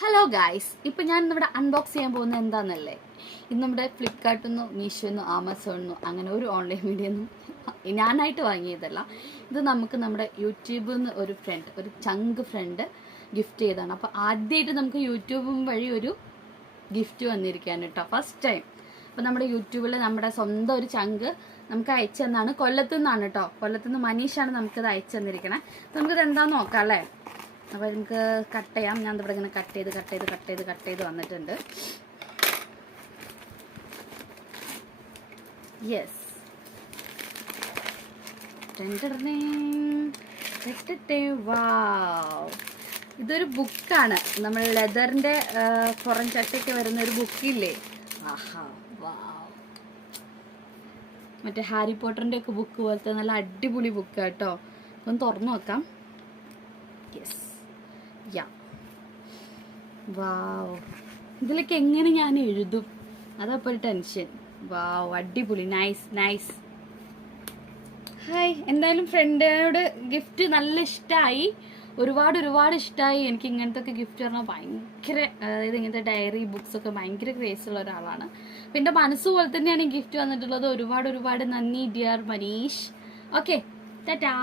Hello guys, ഇപ്പം ഞാൻ ഇവിടെ അൺബോക്സ് ചെയ്യാൻ പോകുന്നത് എന്താണെന്നല്ലേ. ഇന്ന് നമ്മുടെ ഫ്ലിപ്കാർട്ടിൽ നിന്നോ മീഷോയിൽ നിന്നോ ആമസോണിൽ നിന്നോ അങ്ങനെ ഒരു ഓൺലൈൻ മീഡിയ ഒന്നും ഞാനായിട്ട് വാങ്ങിയതല്ല. ഇത് നമുക്ക് നമ്മുടെ യൂട്യൂബിൽ നിന്ന് ഒരു ചങ്ക് ഫ്രണ്ട് ഗിഫ്റ്റ് ചെയ്തതാണ്. അപ്പോൾ ആദ്യമായിട്ട് നമുക്ക് യൂട്യൂബും വഴി ഒരു ഗിഫ്റ്റ് വന്നിരിക്കുകയാണ് കേട്ടോ, ഫസ്റ്റ് ടൈം. അപ്പോൾ നമ്മുടെ യൂട്യൂബിൽ നമ്മുടെ സ്വന്തം ഒരു ചങ്ക് നമുക്ക് അയച്ചു തന്നാണ്. കൊല്ലത്തു നിന്നാണ് കേട്ടോ, കൊല്ലത്തു നിന്ന് മനീഷാണ് നമുക്കിത് അയച്ചു തന്നിരിക്കണേ. നമുക്കിത് എന്താണെന്ന് നോക്കാം അല്ലേ. അപ്പോൾ നമുക്ക് കട്ട് ചെയ്യാം. ഞാൻ ഇവിടെ ഇങ്ങനെ കട്ട് ചെയ്ത് വന്നിട്ടുണ്ട്. യെസ്, വാവ്, ഇതൊരു ബുക്കാണ്. നമ്മൾ ലെതറിൻ്റെ പുറം ചട്ടയ്ക്ക് വരുന്ന ഒരു ബുക്കില്ലേ, ആഹാ വാവ്. മറ്റേ ഹാരി പോട്ടറിൻ്റെ ഒക്കെ ബുക്ക് പോലത്തെ നല്ല അടിപൊളി ബുക്ക് കേട്ടോ. ഒന്ന് തുറന്നു നോക്കാം. യെസ്, യാ, വാവ്. ഇതിലൊക്കെ എങ്ങനെ ഞാൻ എഴുതും, അതപ്പോൾ ഒരു ടെൻഷൻ. വാവ്, അടിപൊളി, നൈസ്. ഹായ്, എന്തായാലും ഫ്രണ്ടിനോട് ഗിഫ്റ്റ് നല്ല ഇഷ്ടമായി, ഒരുപാട് ഇഷ്ടമായി. എനിക്ക് ഇങ്ങനത്തെ ഒക്കെ ഗിഫ്റ്റ് പറഞ്ഞാൽ ഭയങ്കര, അതായത് ഇങ്ങനത്തെ ഡയറി ബുക്സ് ഒക്കെ ഭയങ്കര ക്രേസുള്ള ഒരാളാണ്. അപ്പം എൻ്റെ മനസ്സ് പോലെ തന്നെയാണ് ഈ ഗിഫ്റ്റ് വന്നിട്ടുള്ളത്. ഒരുപാട് നന്ദി ഡിയർ മനീഷ്. ഓക്കെ, ടാറ്റാ.